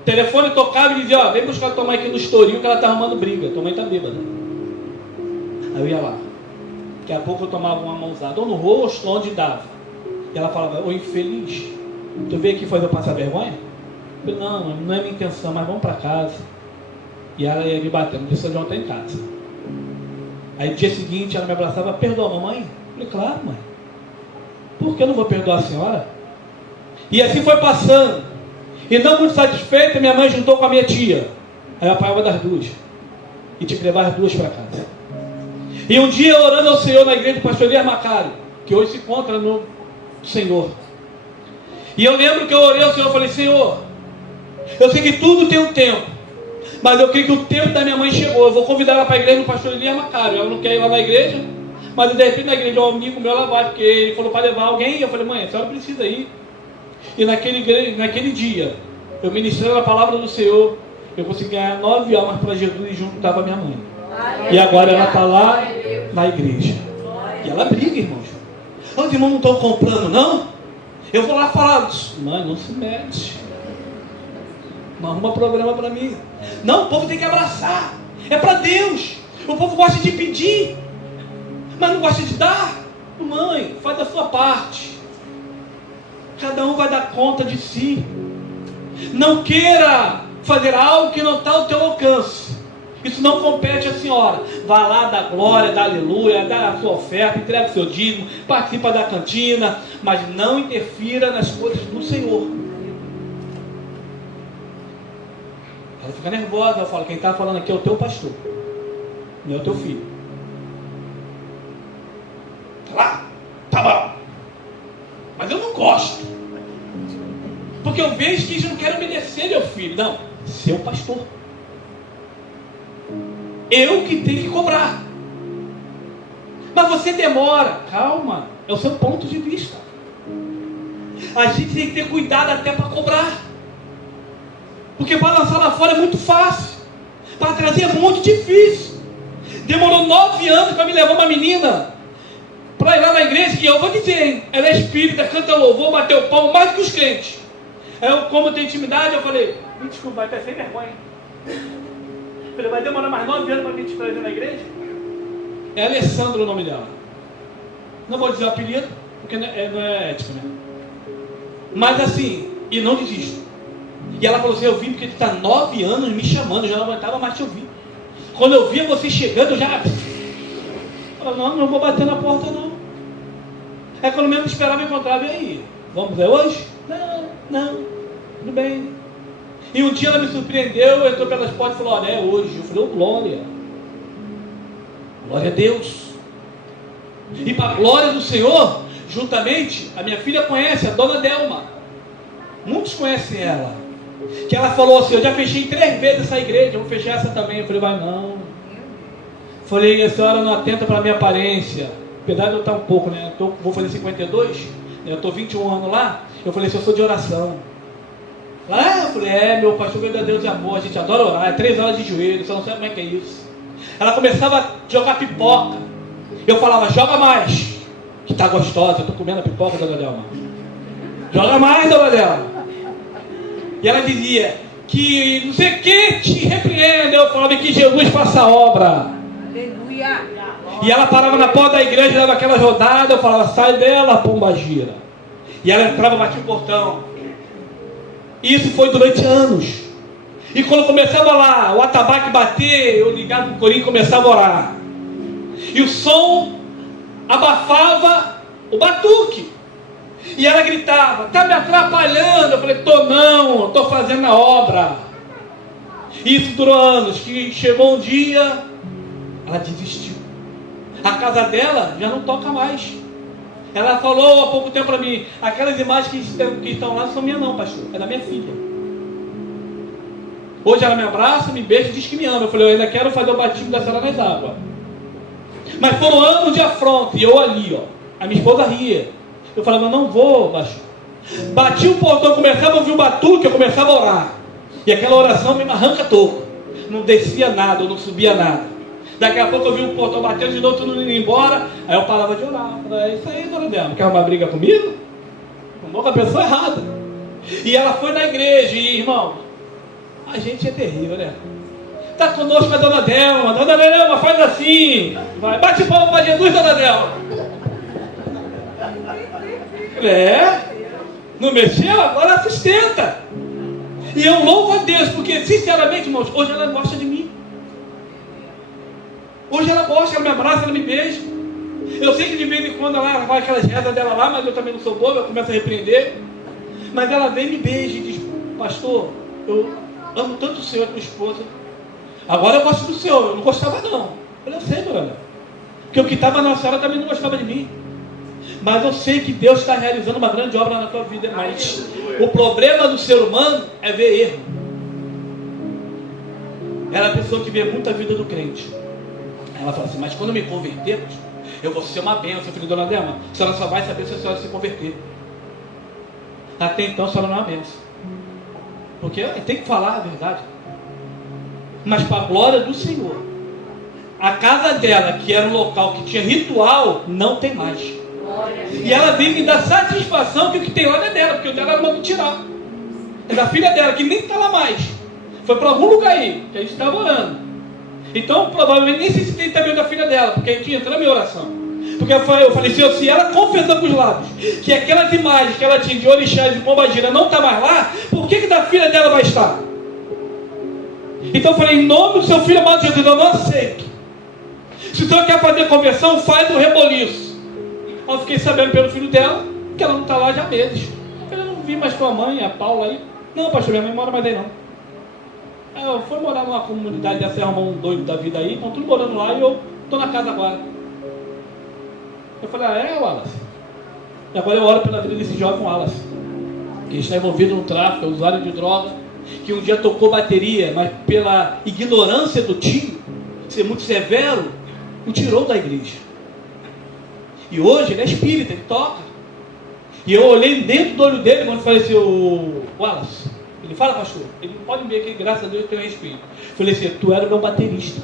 O telefone tocava e dizia, ó, vem buscar tua mãe aqui no Estoril que ela está arrumando briga. Tua mãe está bêbada. Aí eu ia lá. Daqui a pouco eu tomava uma mãozada, ou no rosto, onde dava. E ela falava, ô infeliz, tu veio aqui fazer eu passar vergonha? Eu falei, não é minha intenção, mas vamos para casa. E ela ia me bater, não precisa de ontem em casa. Aí no dia seguinte ela me abraçava, perdoa mamãe? Eu falei, claro mãe. Por que eu não vou perdoar a senhora? E assim foi passando. E não muito satisfeita, minha mãe juntou com a minha tia. Aí eu apanhava das 2. E tive que levar as 2 para casa. E um dia orando ao Senhor na igreja do pastor Elias Macário, que hoje se encontra no Senhor. E eu lembro que eu orei ao Senhor e falei, Senhor, eu sei que tudo tem um tempo, mas eu creio que o tempo da minha mãe chegou. Eu vou convidar ela para a igreja do pastor Elias Macário. Ela não quer ir lá na igreja, mas de repente na igreja um amigo meu ela vai, porque ele falou para levar alguém. E eu falei, mãe, a senhora precisa ir. E naquele dia, eu ministrando a palavra do Senhor, eu consegui ganhar 9 almas para Jesus e junto estava minha mãe. E agora ela está lá na igreja. E ela briga, irmãos. Os irmãos não estão comprando, não? Eu vou lá falar, mãe, não se mete. Não arruma problema para mim. Não, o povo tem que abraçar. É para Deus. O povo gosta de pedir, mas não gosta de dar. Mãe, faz a sua parte. Cada um vai dar conta de si. Não queira fazer algo que não está ao teu alcance. Isso não compete à senhora. Vá lá, dá glória, dá aleluia, dá a sua oferta, entrega o seu dízimo, participa da cantina, mas não interfira nas coisas do Senhor. Ela fica nervosa, eu falo, quem está falando aqui é o teu pastor, não é o teu filho. Tá lá, tá bom. Mas eu não gosto. Porque eu vejo que eles não querem obedecer meu filho. Não, seu pastor. Eu que tenho que cobrar. Mas você demora. Calma, é o seu ponto de vista. A gente tem que ter cuidado até para cobrar. Porque para lançar lá fora é muito fácil. Para trazer é muito difícil. Demorou 9 anos para me levar uma menina para ir lá na igreja, que eu vou dizer, hein? Ela é espírita, canta louvor, bateu o pau mais do que os crentes. Como eu tenho intimidade, eu falei, me desculpa, vai até sem vergonha. Eu falei, vai demorar mais 9 anos para me te trazer na igreja? É Alessandro o nome dela. Não vou dizer o apelido, porque não é ético, né? Mas assim, e não desisto. E ela falou assim, eu vim porque ele está 9 anos me chamando, eu já não aguentava mais te ouvir. Quando eu via você chegando, eu já... Ela, não vou bater na porta não. É quando mesmo esperava encontrar, e aí? Vamos ver hoje? Não, tudo bem. E um dia ela me surpreendeu, entrou pelas portas e falou, olha, é hoje. Eu falei, glória a Deus. E para a glória do Senhor, juntamente, a minha filha conhece, a dona Delma. Muitos conhecem ela. Que ela falou assim, eu já fechei 3 vezes essa igreja, eu vou fechar essa também. Eu falei, vai não. Falei, a senhora não atenta para a minha aparência. Apesar de eu estar um pouco, né? Vou fazer 52, né? Eu estou 21 anos lá. Eu falei, se eu sou de oração. Lá eu falei, meu pastor verdadeiro de amor, a gente adora orar, é 3 horas de joelho, você não sabe como é que é isso. Ela começava a jogar pipoca. Eu falava, joga mais, que está gostosa, eu estou comendo a pipoca, dona Delma. Joga mais, dona Delma. E ela dizia, que não sei quem te repreenda. Eu falava que Jesus faça a obra. Aleluia. E ela parava na porta da igreja, dava aquela rodada, eu falava, sai dela, pomba gira. E ela entrava, batia o portão. Isso foi durante anos. E quando começava lá, o atabaque bater, eu ligava no corinho e começava a orar. E o som abafava o batuque. E ela gritava, está me atrapalhando. Eu falei, estou fazendo a obra. Isso durou anos, que chegou um dia, ela desistiu. A casa dela já não toca mais. Ela falou há pouco tempo para mim, aquelas imagens que estão lá não são minhas não, pastor, é da minha filha. Hoje ela me abraça, me beija e diz que me ama. Eu falei, eu ainda quero fazer o batismo da senhora nas águas. Mas foram anos de afronta, e eu ali, a minha esposa ria. Eu falava, não vou, pastor. Bati o portão, começava a ouvir o batuque, eu começava a orar. E aquela oração me arranca todo. Não descia nada, eu não subia nada. Daqui a pouco eu vi o portão batendo, de novo tudo indo embora. Aí eu parava de orar. Eu falei, é isso aí, dona Delma, quer uma briga comigo? Tomou com a pessoa errada. E ela foi na igreja, e irmão, a gente é terrível, né? Está conosco a dona Delma, faz assim. Vai, bate palma para Jesus, dona Delma. Não mexeu, agora sustenta. E eu louvo a Deus, porque sinceramente, irmãos, hoje ela gosta de mim. Hoje ela gosta, ela me abraça, ela me beija. Eu sei que de vez em quando ela vai aquelas rezas dela lá, mas eu também não sou bobo, eu começo a repreender. Mas ela vem, me beija e diz, pastor, eu amo tanto o Senhor e a tua esposa. Agora eu gosto do Senhor, eu não gostava não. Eu sei, dona. Porque o que estava na senhora também não gostava de mim. Mas eu sei que Deus está realizando uma grande obra na tua vida. Mas o problema do ser humano é ver erro. Ela é a pessoa que vê muita vida do crente. Ela fala assim, mas quando eu me converter, eu vou ser uma bênção. Eu falei, dona Delma, a senhora só vai saber se a senhora se converter. Até então a senhora não é uma bênção. Porque tem que falar a verdade. Mas para a glória do Senhor, a casa dela, que era um local que tinha ritual, não tem mais. E ela vive da satisfação que o que tem lá não é dela, porque o dela ela mandou tirar. É da filha dela, que nem está lá mais. Foi para algum lugar aí, que a gente estava orando. Então, provavelmente, nem sei se tem também da filha dela, porque a gente entrou na minha oração. Porque eu falei, Senhor, se ela confessou com os lábios que aquelas imagens que ela tinha de orixás e pombagira não está mais lá, por que da filha dela vai estar? Então eu falei, em nome do seu filho amado Jesus, eu não aceito. Se o senhor quer fazer conversão, faz o reboliço. Eu fiquei sabendo pelo filho dela que ela não está lá já há meses. Eu falei, eu não vi mais com a mãe, a Paula aí. Não, pastor, minha mãe mora mais aí não. Aí eu fui morar numa comunidade dessa, arrumou um doido da vida aí, estão tudo morando lá e eu estou na casa agora. Eu falei, Wallace? E agora eu oro pela vida desse jovem Wallace, que está envolvido no tráfico, é usuário de droga, que um dia tocou bateria, mas pela ignorância do tio, ser muito severo, o tirou da igreja. E hoje ele é espírita, ele toca. E eu olhei dentro do olho dele quando faleceu o Wallace. Ele fala, pastor, ele pode ver que graças a Deus eu tenho respeito. Eu falei assim, tu era o meu baterista.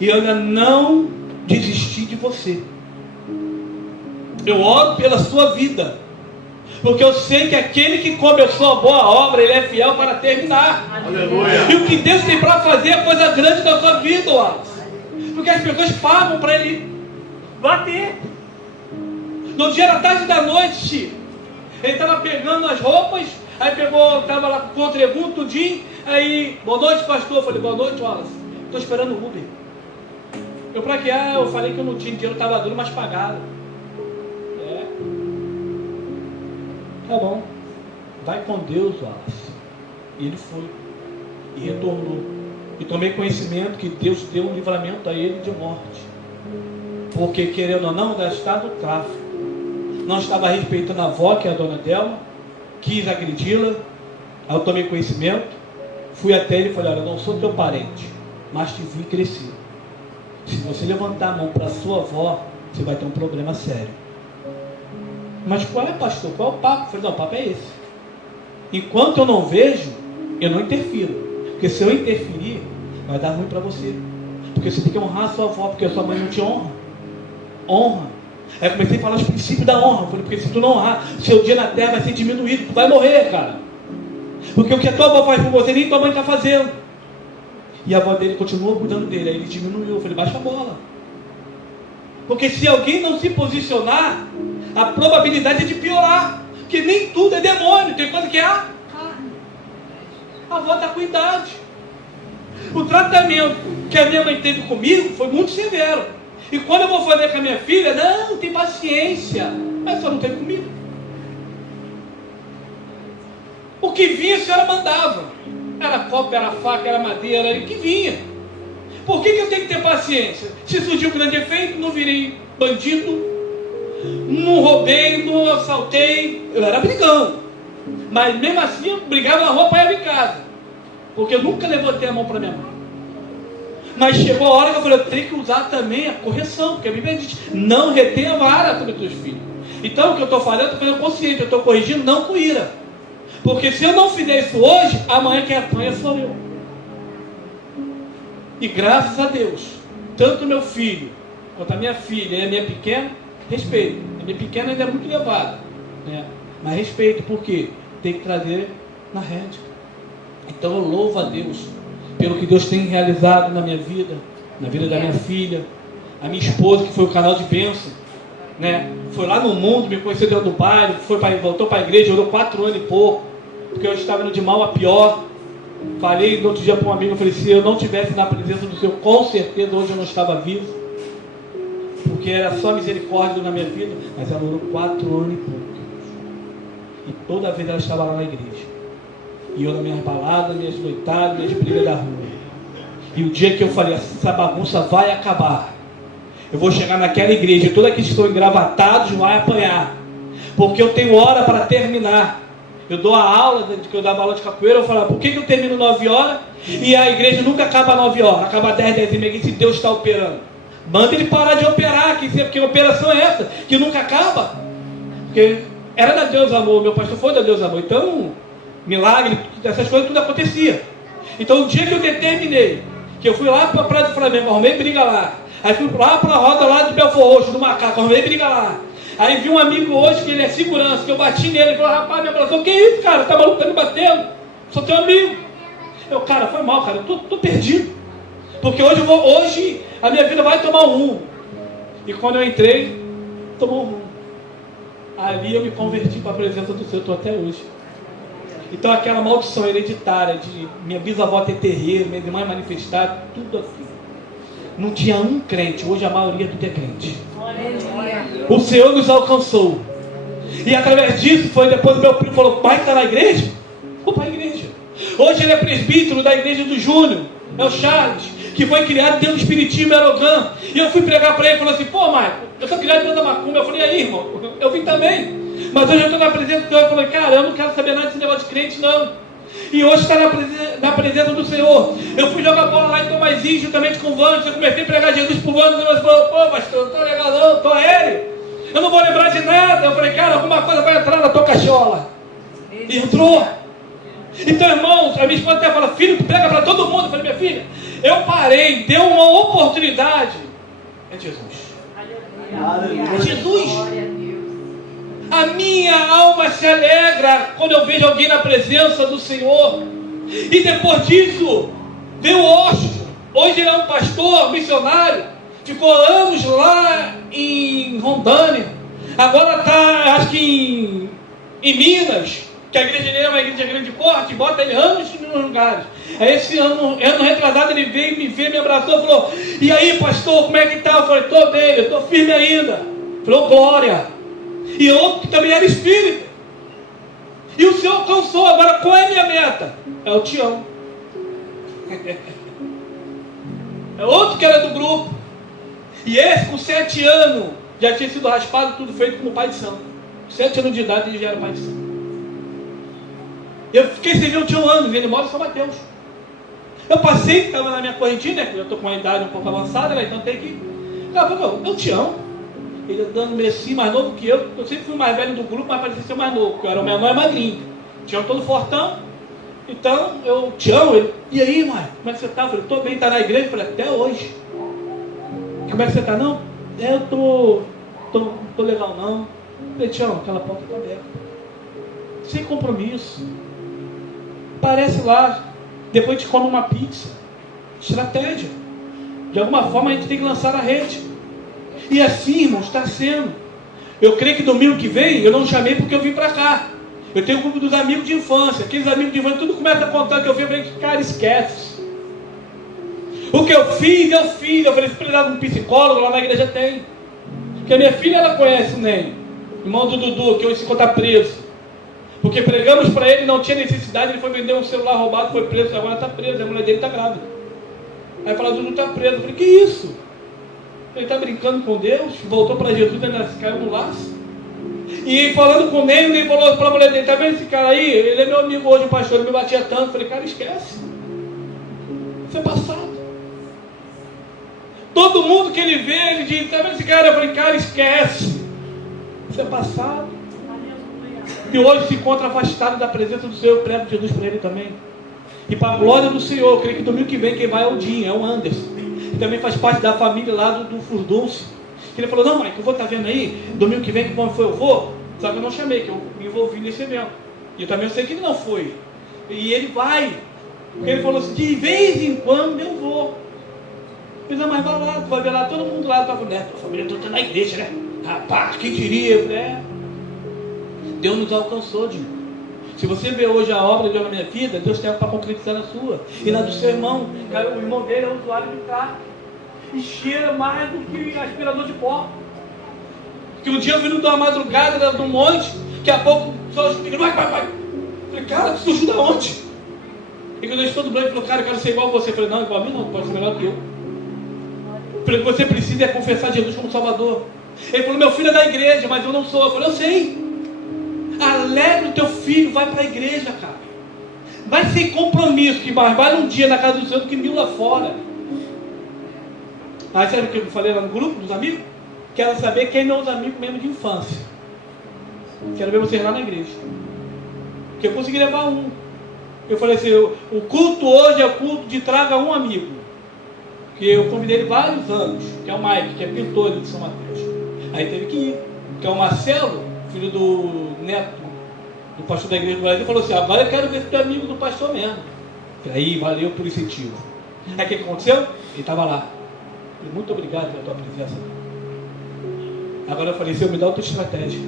E eu ainda não desisti de você. Eu oro pela sua vida. Porque eu sei que aquele que começou a boa obra, ele é fiel para terminar. Aleluia. E o que Deus tem para fazer é coisa grande na sua vida, Wallace. Porque as pessoas pagam para ele bater. No dia da tarde e da noite, ele estava pegando as roupas, aí estava lá com o contributo, tudinho, aí, boa noite, pastor. Eu falei, boa noite, Wallace. Estou esperando o Uber. Eu para quê? Eu falei que eu não tinha dinheiro, estava duro, mas pagaram. Tá bom, vai com Deus, Wallace. E ele foi, e retornou. E tomei conhecimento que Deus deu um livramento a ele de morte. Porque, querendo ou não, ainda está no tráfico. Não estava respeitando a avó, que é a dona Delma, quis agredi-la. Aí eu tomei conhecimento, fui até ele e falei, olha, eu não sou teu parente, mas te vi crescer. Se você levantar a mão para a sua avó, você vai ter um problema sério. Mas qual é, pastor? Qual é o papo? Eu falei, não, o papo é esse. Enquanto eu não vejo, eu não interfiro. Porque se eu interferir, vai dar ruim para você. Porque você tem que honrar a sua avó, porque a sua mãe não te honra. Honra. Aí eu comecei a falar os princípios da honra. Eu falei, porque se tu não honrar, o seu dia na terra vai ser diminuído. Tu vai morrer, cara. Porque o que a tua avó faz por você, nem tua mãe está fazendo. E a avó dele continua cuidando dele. Aí ele diminuiu. Eu falei, baixa a bola. Porque se alguém não se posicionar, a probabilidade é de piorar. Porque nem tudo é demônio. Tem coisa que é a carne. A avó está com idade. O tratamento que a minha mãe teve comigo foi muito severo. E quando eu vou fazer com a minha filha, não, tem paciência. Mas só não teve comigo. O que vinha a senhora mandava. Era copo, era faca, era madeira, era o que vinha. Por que eu tenho que ter paciência? Se surgiu um grande efeito, não virei bandido, não roubei, não assaltei. Eu era brigão. Mas mesmo assim eu brigava na rua para ir em casa. Porque eu nunca levantei a mão para minha mãe. Mas chegou a hora que eu falei, eu tenho que usar também a correção. Porque a Bíblia diz, não retenha a vara sobre os teus filhos. Então o que eu estou falando, eu estou fazendo consciente, eu estou corrigindo, não com ira. Porque se eu não fizer isso hoje, amanhã quem apanha sou eu. E graças a Deus, tanto meu filho, quanto a minha filha e a minha pequena, respeito. A minha pequena ainda é muito levada, né? Mas respeito, porque tem que trazer na rédea. Então eu louvo a Deus pelo que Deus tem realizado na minha vida, na vida da minha filha, a minha esposa, que foi o canal de bênção, né? Foi lá no mundo, me conheceu dentro do bairro, voltou para a igreja, orou 4 anos e pouco, porque eu estava indo de mal a pior. Falei no outro dia para um amigo, eu falei, se eu não estivesse na presença do Senhor, com certeza hoje eu não estava vivo, porque era só misericórdia na minha vida. Mas ela orou 4 anos e pouco, e toda vez ela estava lá na igreja, e eu nas minhas baladas, minhas noitadas, minhas brigas da rua. E o dia que eu falei, essa bagunça vai acabar, eu vou chegar naquela igreja, e todos aqueles que estão engravatados vão apanhar, porque eu tenho hora para terminar. Eu dou a aula, que eu dava aula de capoeira, eu falava, por que eu termino 9 horas e a igreja nunca acaba 9 horas, acaba 10, 10 e meia, se Deus está operando? Manda ele parar de operar, porque a operação é essa, que nunca acaba. Porque era da Deus Amor, meu pastor foi da Deus Amor, então, milagre, essas coisas tudo acontecia. Então, o dia que eu determinei, que eu fui lá para a Praia do Flamengo, arrumei briga lá, aí fui lá para a roda lá de Belfor Roxo, do Macaco, arrumei briga lá. Aí vi um amigo hoje que ele é segurança, que eu bati nele, ele falou, rapaz, me abraçou, que isso, cara, tá maluco, tá me batendo, sou teu amigo. Eu, cara, foi mal, cara, eu tô perdido, porque hoje a minha vida vai tomar um rumo. E quando eu entrei, tomou um rumo. Ali eu me converti para a presença do Senhor, estou até hoje. Então aquela maldição hereditária de minha bisavó ter terreiro, minha irmã manifestar, tudo assim. Não tinha um crente, hoje a maioria tudo é crente. O Senhor nos alcançou. E através disso foi depois o meu primo falou, pai está na igreja? Vou para a igreja. Hoje ele é presbítero da igreja do Júnior, é o Charles, que foi criado dentro do Espiritismo Arogã. E eu fui pregar para ele e falou assim, pô Marco, eu sou criado dentro da macumba. Eu falei, aí irmão, eu vim também. Mas hoje eu estou na presença do Senhor. Eu falei, cara, eu não quero saber nada desse negócio de crente não. E hoje está na presença do Senhor. Eu fui jogar bola lá em Tomazinho, juntamente com o Wanderson. Eu comecei a pregar Jesus pro Wanderson. Ele falou: pô, pastor, não tô legal não, tô aéreo. Eu não vou lembrar de nada. Eu falei: cara, alguma coisa vai entrar na tua cachola. E entrou. Então, irmãos, a minha esposa até fala: filho, tu prega para todo mundo. Eu falei: minha filha, eu parei, deu uma oportunidade. É Jesus. É Jesus. A minha alma se alegra quando eu vejo alguém na presença do Senhor. E depois disso, veio o Osho. Hoje ele é um pastor missionário. Ficou anos lá em Rondônia. Agora está, acho que em Minas, que a igreja dele é uma igreja grande de porte, bota ele anos nos lugares. Aí esse ano retrasado, ele veio me ver, me abraçou e falou: e aí, pastor, como é que tá? Eu falei: estou bem, eu estou firme ainda. Falou: glória. E outro que também era espírita. E o Senhor alcançou. Agora, qual é a minha meta? É o Tião. É outro que era do grupo. E esse, com 7 anos, já tinha sido raspado, tudo feito como pai de santo. 7 anos de idade, ele já era pai de santo. Eu fiquei sem ver o Tião anos. Ele mora em São Mateus. Eu passei, estava na minha correntinha, né? Eu estou com uma idade um pouco avançada, né? Então tem que... Cara, é o Tião. Ele andando meio assim, mais novo que eu. Eu sempre fui mais velho do grupo, mas parecia ser mais novo, porque eu era o menor e magrinho. Tião todo fortão. Então, eu Tião, ele: e aí, mãe, como é que você tá? Eu falei: tô bem, tá na igreja? Eu falei: até hoje. Como é que você tá? Não, eu tô legal não. Eu falei: Tião, aquela porta tá aberta. Sem compromisso. Parece lá, depois a gente come uma pizza. Estratégia. De alguma forma a gente tem que lançar a rede. E assim, irmãos, está sendo. Eu creio que domingo que vem, eu não chamei porque eu vim para cá. Eu tenho um grupo dos amigos de infância. Aqueles amigos de infância, tudo começa a contar que eu vim. Eu falei: cara, esquece. O que eu fiz. Eu falei: se precisar de um psicólogo, lá na igreja tem. Porque a minha filha, ela conhece o Ney, irmão do Dudu, que hoje se encontra preso. Porque pregamos para ele, não tinha necessidade, ele foi vender um celular roubado, foi preso, agora está preso, a mulher dele está grávida. Aí fala: Dudu está preso. Eu falei: que isso? Ele está brincando com Deus, voltou para Jesus, ainda caiu no laço. E falando com ele falou para a mulher dele: está vendo esse cara aí? Ele é meu amigo hoje, o pastor, ele me batia tanto. Eu falei: cara, esquece. Isso é passado. Todo mundo que ele vê, ele diz: está vendo esse cara? Eu falei: cara, esquece. Isso é passado. E hoje se encontra afastado da presença do Senhor. Eu prego Jesus para ele também. E para a glória do Senhor, eu creio que domingo que vem quem vai é o Dinho, é o Anderson. Que também faz parte da família lá do Furdunce. Ele falou: não, mãe, que eu vou estar vendo aí, domingo que vem, que quando foi eu vou. Só que eu não chamei, que eu me envolvi nesse evento. E eu também sei que ele não foi. E ele vai. Porque ele falou assim: de vez em quando eu vou. Eu falei: não, mas vai lá, tu vai ver lá, todo mundo lá. Eu falei: né, tua família toda na igreja, né? Rapaz, quem diria? Eu falei: é. Deus nos alcançou, Dinho. Se você vê hoje a obra de Deus na minha vida, Deus tem algo para concretizar na sua. E na do seu irmão. O irmão dele é usuário de carro. E cheira mais do que aspirador de pó. Que um dia eu vi numa madrugada, num monte, daqui a pouco só explicando: vai. Falei: cara, isso ajuda onde? E quando eu estou do branco, ele falou: cara, eu quero ser igual a você. Eu falei: não, igual a mim não, pode ser melhor que eu. O que você precisa é confessar Jesus como Salvador. Ele falou: meu filho é da igreja, mas eu não sou. Eu falei: eu sei. Alegra o teu filho, vai para a igreja, cara. Vai sem compromisso, que mais vale um dia na casa do Senhor do que 1000 lá fora. Aí sabe o que eu falei lá no grupo dos amigos? Quero saber quem é meus amigos mesmo de infância. Quero ver vocês lá na igreja. Porque eu consegui levar um. Eu falei assim: o culto hoje é o culto de traga um amigo. Que eu convidei ele vários anos, que é o Mike, que é pintor de São Mateus. Aí teve que ir. Que é o Marcelo, filho do neto do pastor da igreja do Brasil, falou assim: agora eu quero ver se tu é amigo do pastor mesmo. Aí, valeu por incentivo. Aí o que aconteceu? Ele estava lá. Falei: muito obrigado pela tua presença. Agora eu falei: Senhor, me dá outra estratégia.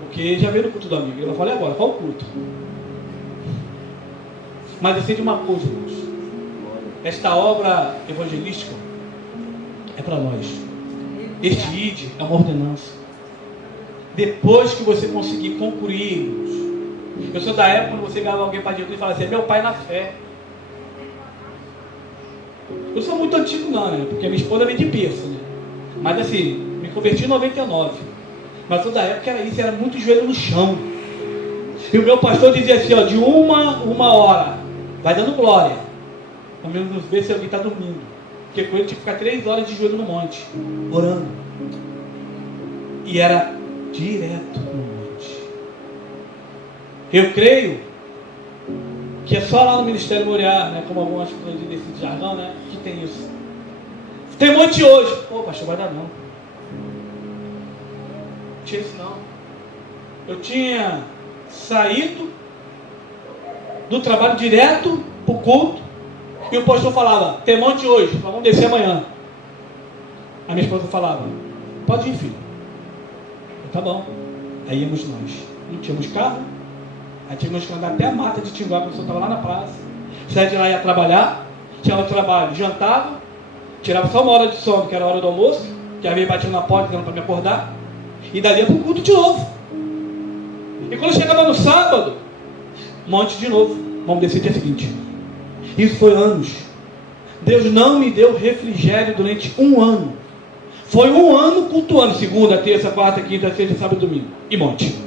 Porque já veio no culto do amigo. Ele falou: agora, qual o culto? Mas eu sei de uma coisa, irmãos. Esta obra evangelística é para nós. Este ID é uma ordenança. Depois que você conseguir concluir, eu sou da época quando você ganhava alguém para Jesus e falava assim: é meu pai na fé. Eu sou muito antigo não, né? Porque minha esposa vem de berço, né? Mas assim, me converti em 99. Mas toda época era isso, era muito joelho no chão. E o meu pastor dizia assim, ó, de uma hora, vai dando glória. Ao menos ver se alguém está dormindo. Porque com ele tinha que ficar 3 horas de joelho no monte, orando. E era direto no monte. Eu creio que é só lá no Ministério Moriá, né, como algumas pessoas dizem desse jargão, né, que tem isso. Tem monte hoje. Pô, pastor, vai dar não. Não tinha isso não. Eu tinha saído do trabalho direto para o culto e o pastor falava, tem monte hoje, vamos descer amanhã. A minha esposa falava, pode ir, filho. Eu, tá bom. Aí íamos nós. Não tínhamos carro. Aí tínhamos que andar até a mata de Tinguá, porque o senhor estava lá na praça. Saía de lá e ia trabalhar. Tinha o trabalho, jantava. Tirava só uma hora de sono, que era a hora do almoço. Que aí batia na porta dando para me acordar. E daí ia para o culto de novo. E quando chegava no sábado, monte de novo. Vamos descer dia seguinte. Isso foi anos. Deus não me deu refrigério durante 1 ano. Foi 1 ano cultuando. Segunda, terça, quarta, quinta, sexta, sábado e domingo. E monte.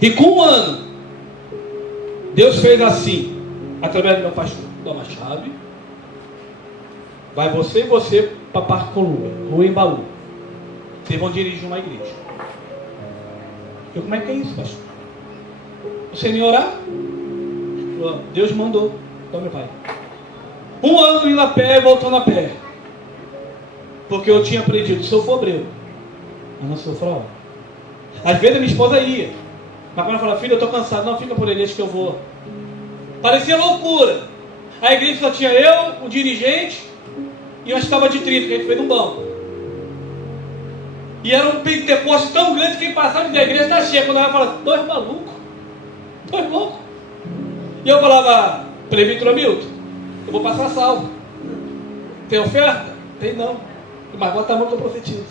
E com 1 ano, Deus fez assim, através do meu pastor. Dá uma chave. Vai você e você para Parque Columba, Rua Embaú. Vocês vão dirigir uma igreja. Eu, como é que é isso, pastor? Você nem orar? Deus mandou. Então, meu pai. 1 ano indo a pé e voltando a pé. Porque eu tinha aprendido, se eu for obreiro, eu não sou farol. Às vezes a minha esposa ia. Mas quando ela fala, filho, eu estou cansado. Não, fica por ele, deixa que eu vou. Parecia loucura. A igreja só tinha eu, o dirigente e uma estátua de trito que a gente fez num banco. E era um pentecoste tão grande que quem passava da igreja está cheia. Quando ela fala, 2 malucos. 2 loucos. E eu falava, presbítero Hamilton, eu vou passar salvo. Tem oferta? Tem não. Mas bota a mão que eu profetizo.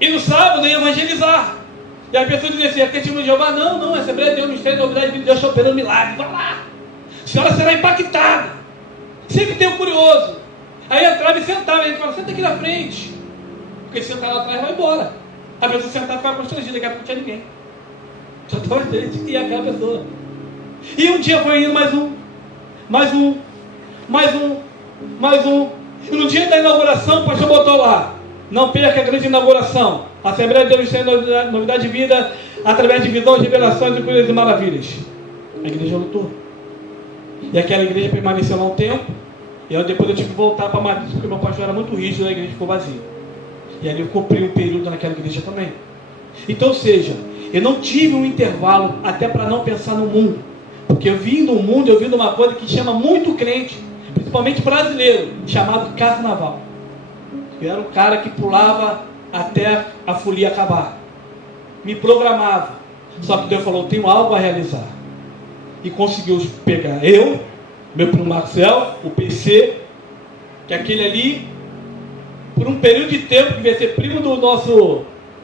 E no sábado eu ia evangelizar. E a pessoa dizia assim, é testemunho de Jeová? Não, Assembleia de Deus, Ministério da Novidade de Vida, Deus está operando milagre. Vai lá. A senhora será impactada. Sempre tem um curioso. Aí entrava e sentava. E ele falava, senta aqui na frente. Porque se sentar lá atrás, vai embora. A pessoa sentava e ficava constrangida. Daqui a pouco não tinha ninguém. Só estava a gente e aquela pessoa. E um dia foi indo mais um. E no dia da inauguração, o pastor botou lá, não perca a grande inauguração. A Assembleia de Deus tem novidade de vida, através de visões, revelações e coisas e maravilhas. A igreja lutou. E aquela igreja permaneceu lá um tempo. E aí depois eu tive que voltar para Matriz, porque meu pastor era muito rígido e a igreja ficou vazia. E ali eu cumpri um período naquela igreja também. Então, ou seja, eu não tive um intervalo até para não pensar no mundo. Porque eu vim do mundo, eu vim de uma coisa que chama muito crente, principalmente brasileiro, chamado carnaval. Eu era um cara que pulava até a folia acabar. Me programava. Só que Deus falou, tenho algo a realizar. E conseguiu pegar eu, meu primo Marcel, o PC, que aquele ali, por um período de tempo, que vai ser primo do nosso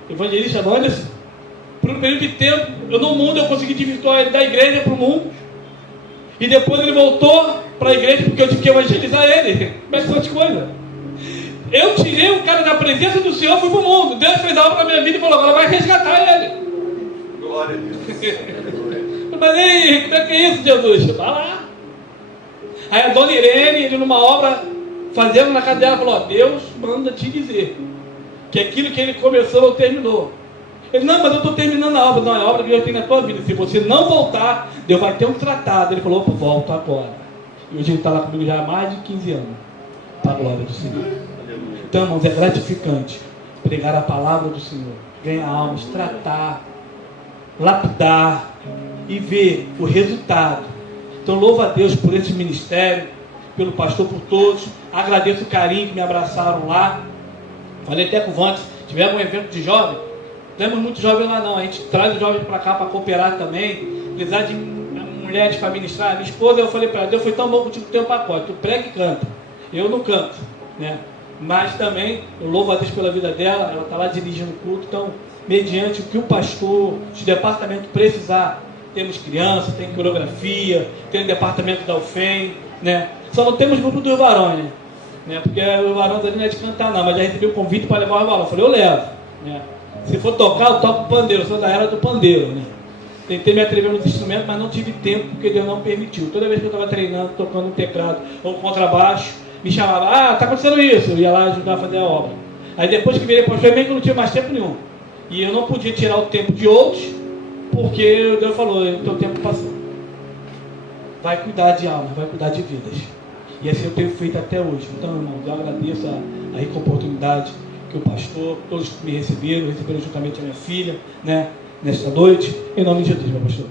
evangelista Anderson, por um período de tempo, eu no mundo eu consegui dividir da igreja para o mundo. E depois ele voltou para a igreja porque eu tive que evangelizar ele. Bastante coisa. Eu tirei o cara da presença do Senhor e fui para o mundo. Deus fez a obra na minha vida e falou, agora vai resgatar ele. Glória a Deus. Mas aí, como é que é isso, Jesus? Vai lá. Aí a dona Irene, ele numa obra, fazendo na casa dela, falou, Deus manda te dizer que aquilo que ele começou não terminou. Ele, não, mas eu estou terminando a obra. Não, é a obra que Deus tem na tua vida. Se você não voltar, Deus vai ter um tratado. Ele falou, volto agora. E hoje ele está lá comigo já há mais de 15 anos. Para a glória do Senhor. Então, irmãos, é gratificante pregar a palavra do Senhor, ganhar almas, tratar, lapidar e ver o resultado. Então, louvo a Deus por esse ministério, pelo pastor, por todos. Agradeço o carinho que me abraçaram lá. Falei até com o Vantes, tivemos um evento de jovem. Não temos muitos jovens lá não, a gente traz os jovens para cá para cooperar também, precisar de mulheres para ministrar. Minha esposa, eu falei para ela, Deus foi tão bom contigo que tem um pacote, tu prega e canta. Eu não canto, né? Mas também, eu louvo a Deus pela vida dela, ela está lá dirigindo o culto, então, mediante o que o pastor, o departamento precisar, temos criança, tem coreografia, tem o departamento da UFEM, né? Só não temos grupo dos varões, né? Porque os varões ali não é de cantar não, mas já recebi o convite para levar o varão, eu falei, eu levo, né? Se for tocar, eu toco pandeiro. Eu sou da era do pandeiro, né? Tentei me atrever nos instrumentos, mas não tive tempo, porque Deus não permitiu. Toda vez que eu estava treinando, tocando um teclado ou contrabaixo, me chamava, tá acontecendo isso. Eu ia lá ajudar a fazer a obra. Aí depois que virei pastor, meio que eu não tinha mais tempo nenhum. E eu não podia tirar o tempo de outros, porque Deus falou, o teu tempo passou. Vai cuidar de almas, vai cuidar de vidas. E assim eu tenho feito até hoje. Então, irmãos, eu agradeço a rica oportunidade que o pastor, todos me receberam juntamente a minha filha, né, nesta noite. Em nome de Jesus, meu pastor.